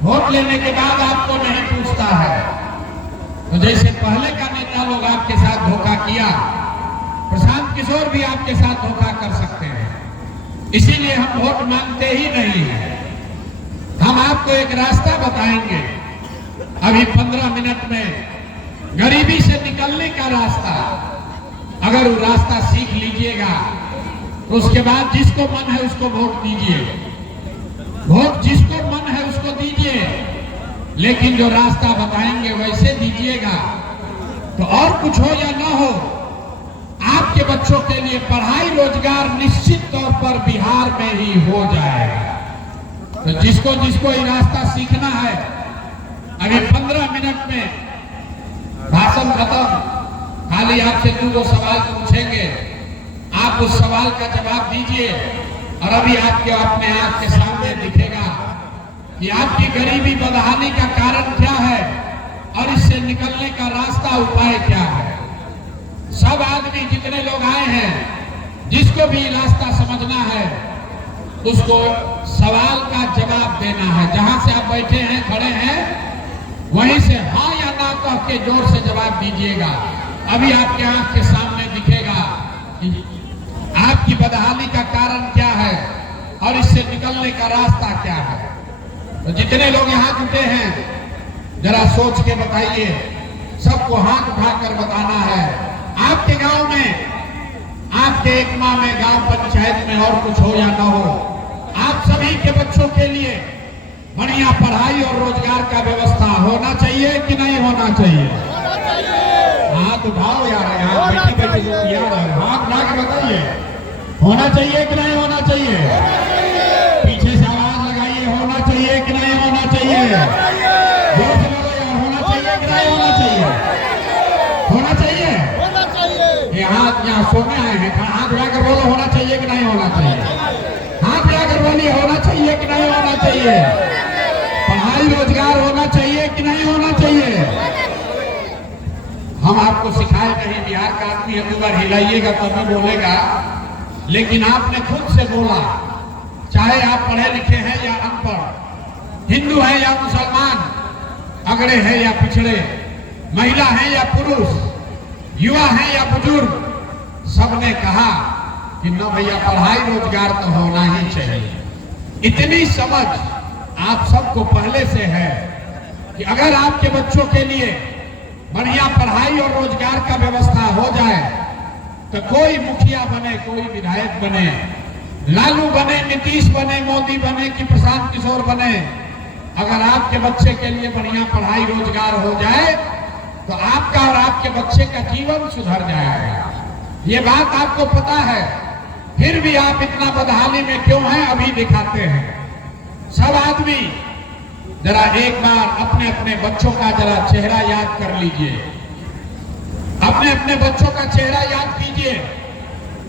Vote लेने के बाद आपको नहीं पूछता है। तो जैसे पहले का नेता लोग आपके साथ धोखा किया, प्रशांत किशोर भी आपके साथ धोखा कर सकते हैं। इसीलिए हम वोट मांगते ही नहीं है। हम आपको एक रास्ता बताएंगे अभी 15 मिनट में, गरीबी से निकलने का रास्ता। अगर वो रास्ता सीख लीजिएगा तो उसके बाद जिसको मन है उसको वोट दीजिए, वोट जिसको मन है उसको दीजिए, लेकिन जो रास्ता बताएंगे वैसे दीजिएगा। तो और कुछ हो या ना हो, आपके बच्चों के लिए पढ़ाई रोजगार निश्चित तौर पर बिहार में ही हो जाएगा। तो जिसको जिसको ये रास्ता सीखना है, अभी 15 मिनट में भाषण खत्म, खाली आपसे 2 सवाल पूछेंगे, आप उस सवाल का जवाब दीजिए। और अभी आपके अपने आंख के सामने दिखेगा कि आपकी गरीबी बदहाली का कारण क्या है और इससे निकलने का रास्ता उपाय क्या है। सब आदमी जितने लोग आए हैं, जिसको भी रास्ता समझना है उसको सवाल का जवाब देना है। जहां से आप बैठे हैं, खड़े हैं, वहीं से हाँ या ना कह के जोर से जवाब दीजिएगा। अभी आपके आंख के सामने दिखेगा कि आपकी बदहाली का कारण क्या है और इससे निकलने का रास्ता क्या है। तो जितने लोग यहाँ जुटे हैं, जरा सोच के बताइए। सबको हाथ उठाकर बताना है। आपके गांव में, आपके एक माह में, गांव पंचायत में और कुछ हो या ना हो, आप सभी के बच्चों के लिए बढ़िया पढ़ाई और रोजगार का व्यवस्था होना चाहिए कि नहीं होना चाहिए? हाथ उठाओ यार, यहाँ बैठे बैठे जो यार हाथ उठा के बताइए, होना चाहिए कि नहीं होना चाहिए? पीछे से आवाज लगाइए, होना चाहिए कि नहीं होना चाहिए? जोर से बोलो यार, होना चाहिए कि नहीं होना चाहिए? होना चाहिए, होना चाहिए। ये हाथ यहाँ सोने आए हैं, हाथ उठाकर बोलो होना चाहिए कि नहीं होना चाहिए? हाथ उठाकर बोलिए होना चाहिए कि नहीं होना चाहिए? पढ़ाई रोजगार होना चाहिए कि नहीं होना चाहिए? हम आपको सिखाए नहीं, बिहार का आदमी है, 2 बार हिलाइएगा तभी बोलेगा। लेकिन आपने खुद से बोला, चाहे आप पढ़े लिखे हैं या अनपढ़, हिंदू है या मुसलमान, अगड़े हैं या पिछड़े, महिला है या पुरुष, युवा है या बुजुर्ग, सबने कहा कि न भैया पढ़ाई रोजगार तो होना ही चाहिए। इतनी समझ आप सबको पहले से है कि अगर आपके बच्चों के लिए बढ़िया पढ़ाई और रोजगार का व्यवस्था हो जाए तो कोई मुखिया बने, कोई विधायक बने, लालू बने, नीतीश बने, मोदी बने कि प्रशांत किशोर बने, अगर आपके बच्चे के लिए बढ़िया पढ़ाई रोजगार हो जाए तो आपका और आपके बच्चे का जीवन सुधर जाएगा। ये बात आपको पता है, फिर भी आप इतना बदहाली में क्यों हैं अभी दिखाते हैं। सब आदमी जरा एक बार अपने अपने बच्चों का जरा चेहरा याद कर लीजिए, अपने अपने बच्चों का चेहरा याद कीजिए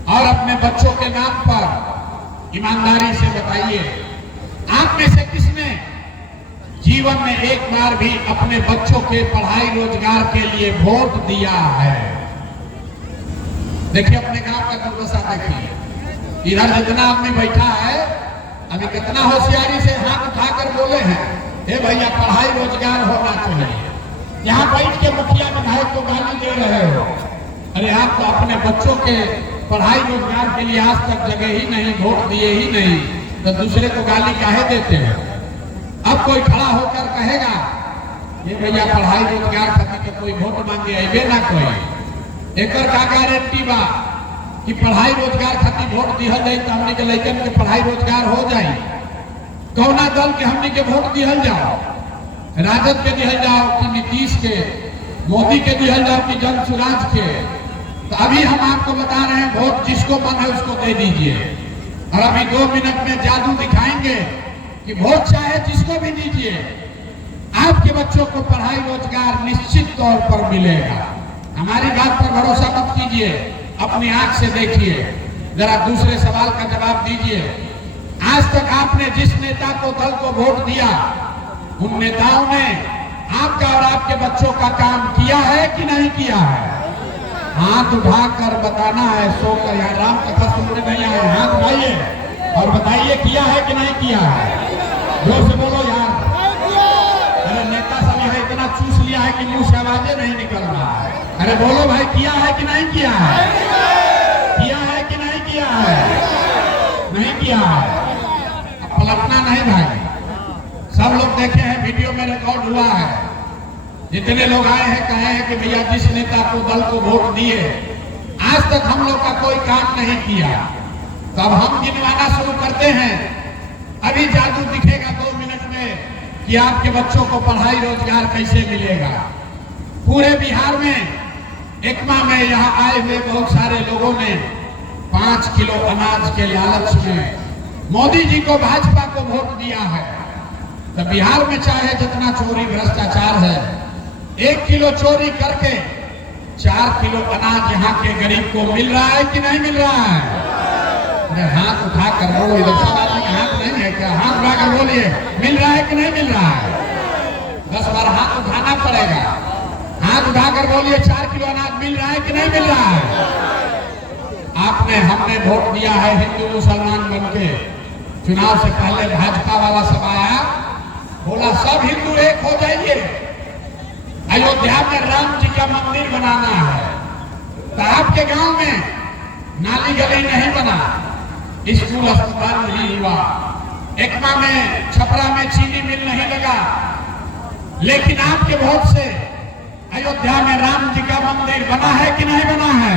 और अपने बच्चों के नाम पर ईमानदारी से बताइए, आप में से किसने जीवन में एक बार भी अपने बच्चों के पढ़ाई रोजगार के लिए वोट दिया है? देखिए अपने गांव का दुर्दशा देखिए, इधर जितना आदमी बैठा है अभी कितना होशियारी से हाथ उठाकर बोले हैं, हे भैया पढ़ाई रोजगार होना चाहिए। यहाँ बैठ के मुखिया विधायक को गाली दे रहे हो। अरे आप तो अपने बच्चों के पढ़ाई रोजगार के लिए आज तक जगह ही नहीं, वोट दिए ही नहीं, तो दूसरे को गाली काहे देते हैं? अब कोई खड़ा होकर कहेगा ये भैया पढ़ाई रोजगार खातिर तो कोई वोट मांगे अबे ना कोई, एकर का गारंटी बा कि पढ़ाई रोजगार खातिर वोट दिहल जाए तो हमने के लड़कन के पढ़ाई रोजगार हो जाए? कौना दल के हमने के वोट दिहल जाओ? राजद के दिहल जाओ कि नीतीश के, मोदी के दिहल जाओ कि जन सुराज के? तो अभी हम आपको बता रहे हैं, वोट जिसको मन है उसको दे दीजिए। और अभी 2 मिनट में जादू दिखाएंगे कि वोट चाहे जिसको भी दीजिए, आपके बच्चों को पढ़ाई रोजगार निश्चित तौर पर मिलेगा। हमारी बात पर भरोसा मत कीजिए, अपनी आंख से देखिए। जरा दूसरे सवाल का जवाब दीजिए। आज तक आपने जिस नेता को, दल को वोट दिया, उन नेताओं ने आपका और आपके बच्चों का काम किया है कि नहीं किया है? हाथ उठाकर बताना है, सोकर यहाँ राम कथा सुनने नहीं आए, हाथ उठाइए और बताइए किया है कि नहीं किया है। जोर से बोलो यार, है कि मुंह से आवाजें नहीं निकल रहा है? अरे बोलो भाई, किया है कि नहीं किया है? किया है कि नहीं किया है? नहीं किया है। अब पलटना नहीं भाई। सब लोग देखे हैं, वीडियो में रिकॉर्ड हुआ है। जितने लोग आए हैं कहे हैं कि भैया जिस नेता को दल को वोट दिए आज तक हम लोग का कोई काम नहीं किया। तो अब हम गिनवाना शुरू करते हैं। अभी जादू दिखेगा 2 मिनट में कि आपके बच्चों को पढ़ाई रोजगार कैसे मिलेगा। पूरे बिहार में एकमा में यहाँ आए हुए बहुत सारे लोगों ने 5 किलो अनाज के लालच में मोदी जी को, भाजपा को वोट दिया है। तो बिहार में चाहे जितना चोरी भ्रष्टाचार है, 1 किलो चोरी करके 4 किलो अनाज यहाँ के गरीब को मिल रहा है कि नहीं मिल रहा है? अरे हाथ उठा कर बोलो, इधर सब आदमी का हाथ नहीं है क्या? हाथ उठा कर बोलिए, मिल रहा है कि नहीं मिल रहा है? 10 बार हाथ उठाना पड़ेगा। हाथ उठाकर बोलिए, 4 किलो अनाज मिल रहा है कि नहीं मिल रहा है? आपने, हमने वोट दिया है हिंदू मुसलमान बनके। चुनाव से पहले भाजपा वाला सब आया, बोला सब हिंदू एक हो जाइए, अयोध्या में राम जी का मंदिर बनाना है। तो आपके गांव में नाली गली नहीं बना, स्कूल अस्पताल नहीं हुआ, एकमा में, छपरा में चीनी मिल नहीं लगा, लेकिन आपके वोट से अयोध्या में राम जी का मंदिर बना है कि नहीं बना है?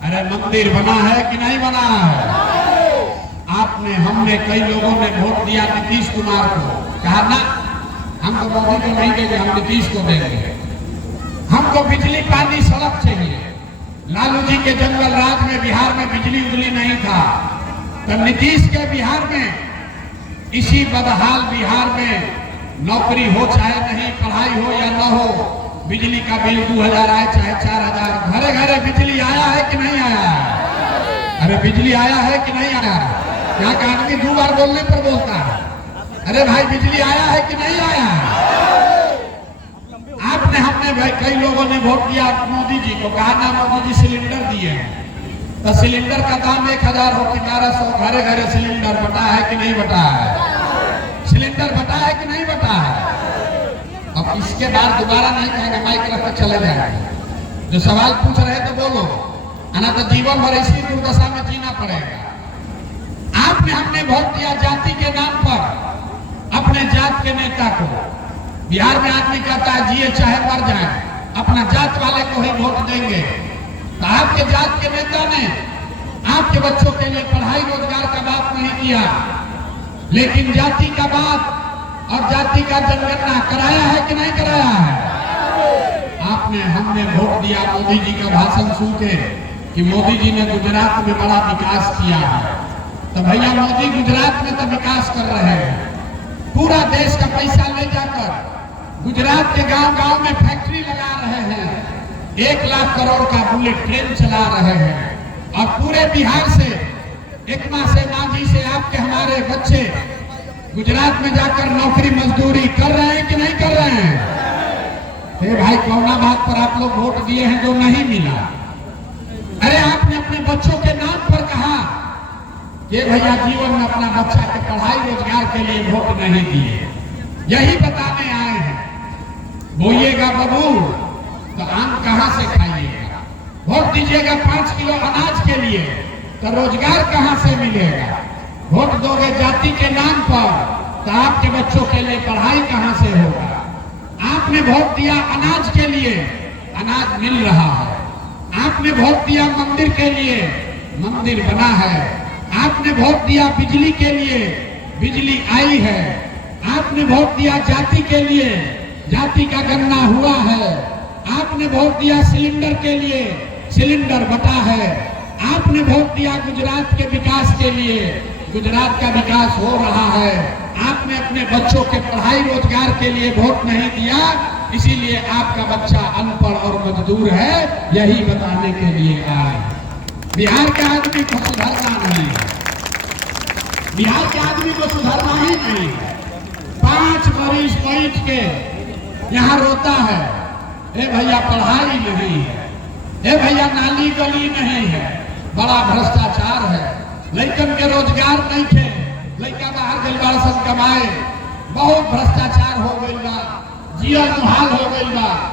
अरे मंदिर बना है कि नहीं बना है? आपने, हमने, कई लोगों ने वोट दिया नीतीश कुमार को, कहा ना हम तो मोदी को नहीं देंगे, हम नीतीश को देंगे। हमको बिजली पानी सड़क चाहिए। लालू जी के जंगल राज में बिहार में बिजली उजली नहीं था, तो नीतीश के बिहार में, इसी बदहाल बिहार में नौकरी हो चाहे नहीं, पढ़ाई हो या न हो, बिजली का बिल 2000 आए चाहे 4000, घरे घरे बिजली आया है कि नहीं आया? अरे बिजली आया है कि नहीं आया? यहाँ का आदमी 2 बार बोलने पर बोलता है। अरे भाई बिजली आया है कि नहीं आया? आपने, हमने भाई, कई लोगों ने वोट दिया मोदी जी को, कहा ना मोदी जी सिलेंडर दिए हैं। तो सिलेंडर का दाम 1000 हो कि 1200, घरे घरे सिलेंडर बटा है कि नहीं बटा है? सिलेंडर बटा है कि नहीं बटा है? अब इसके बाद दोबारा नहीं कहेंगे, माइक रख कर चले जाएंगे। जो सवाल पूछ रहे तो बोलो, आना तो जीवन भर इसी दुर्दशा में जीना पड़ेगा। आपने, हमने वोट दिया जाति के नाम पर अपने जात के नेता को। बिहार में आदमी कहता है जिए चाहे मर जाए, अपना जात वाले को ही वोट देंगे। तो आपके जात के नेता ने आपके बच्चों के लिए पढ़ाई रोजगार का बात नहीं किया, लेकिन जाति का बात और जाति का जनगणना कराया है कि नहीं कराया है? आपने, हमने वोट दिया मोदी जी का भाषण सुन के कि मोदी जी ने गुजरात में बड़ा विकास किया है। तो भैया मोदी गुजरात में तो विकास कर रहे हैं, पूरा देश का पैसा ले जाकर गुजरात के गांव-गांव में फैक्ट्री लगा रहे हैं, 1 लाख करोड़ का बुलेट ट्रेन चला रहे हैं, और पूरे बिहार से, एकमा से, मांझी से आपके हमारे बच्चे गुजरात में जाकर नौकरी मजदूरी कर रहे हैं कि नहीं कर रहे हैं? हे भाई, कौना बात पर आप लोग वोट दिए हैं जो नहीं मिला? अरे आपने अपने बच्चों के नाम पर कहा कि भैया जीवन में अपना बच्चा के पढ़ाई रोजगार के लिए वोट नहीं दिए। यही बताने आए हैं, बोइएगा बबूल तो आम कहां से खाइएगा? वोट दीजिएगा 5 किलो अनाज के लिए तो रोजगार कहां से मिलेगा? वोट दोगे जाति के नाम पर तो आपके बच्चों के लिए पढ़ाई कहां से होगा? आपने वोट दिया अनाज के लिए, अनाज मिल रहा है। आपने वोट दिया मंदिर के लिए, मंदिर बना है। आपने वोट दिया बिजली के लिए, बिजली आई है। आपने वोट दिया जाति के लिए, जाति का गणना हुआ है। आपने वोट दिया सिलेंडर के लिए, सिलेंडर बटा है। आपने वोट दिया गुजरात के विकास के लिए, गुजरात का विकास हो रहा है। आपने अपने बच्चों के पढ़ाई रोजगार के लिए वोट नहीं दिया, इसीलिए आपका बच्चा अनपढ़ और मजदूर है, यही बताने के लिए आए। बिहार के आदमी को सुधरना नहीं है, बिहार के आदमी को सुधरना ही नहीं है। 5 मरीज बैठ के यहाँ रोता है, ए भैया पढ़ाई नहीं है, ए भैया नाली गली नहीं है, बड़ा भ्रष्टाचार है, लड़कन के रोजगार नहीं थे, लड़का बाहर गई सब कमाए, बहुत भ्रष्टाचार हो गई बा, जिया मुहाल हो गई बा।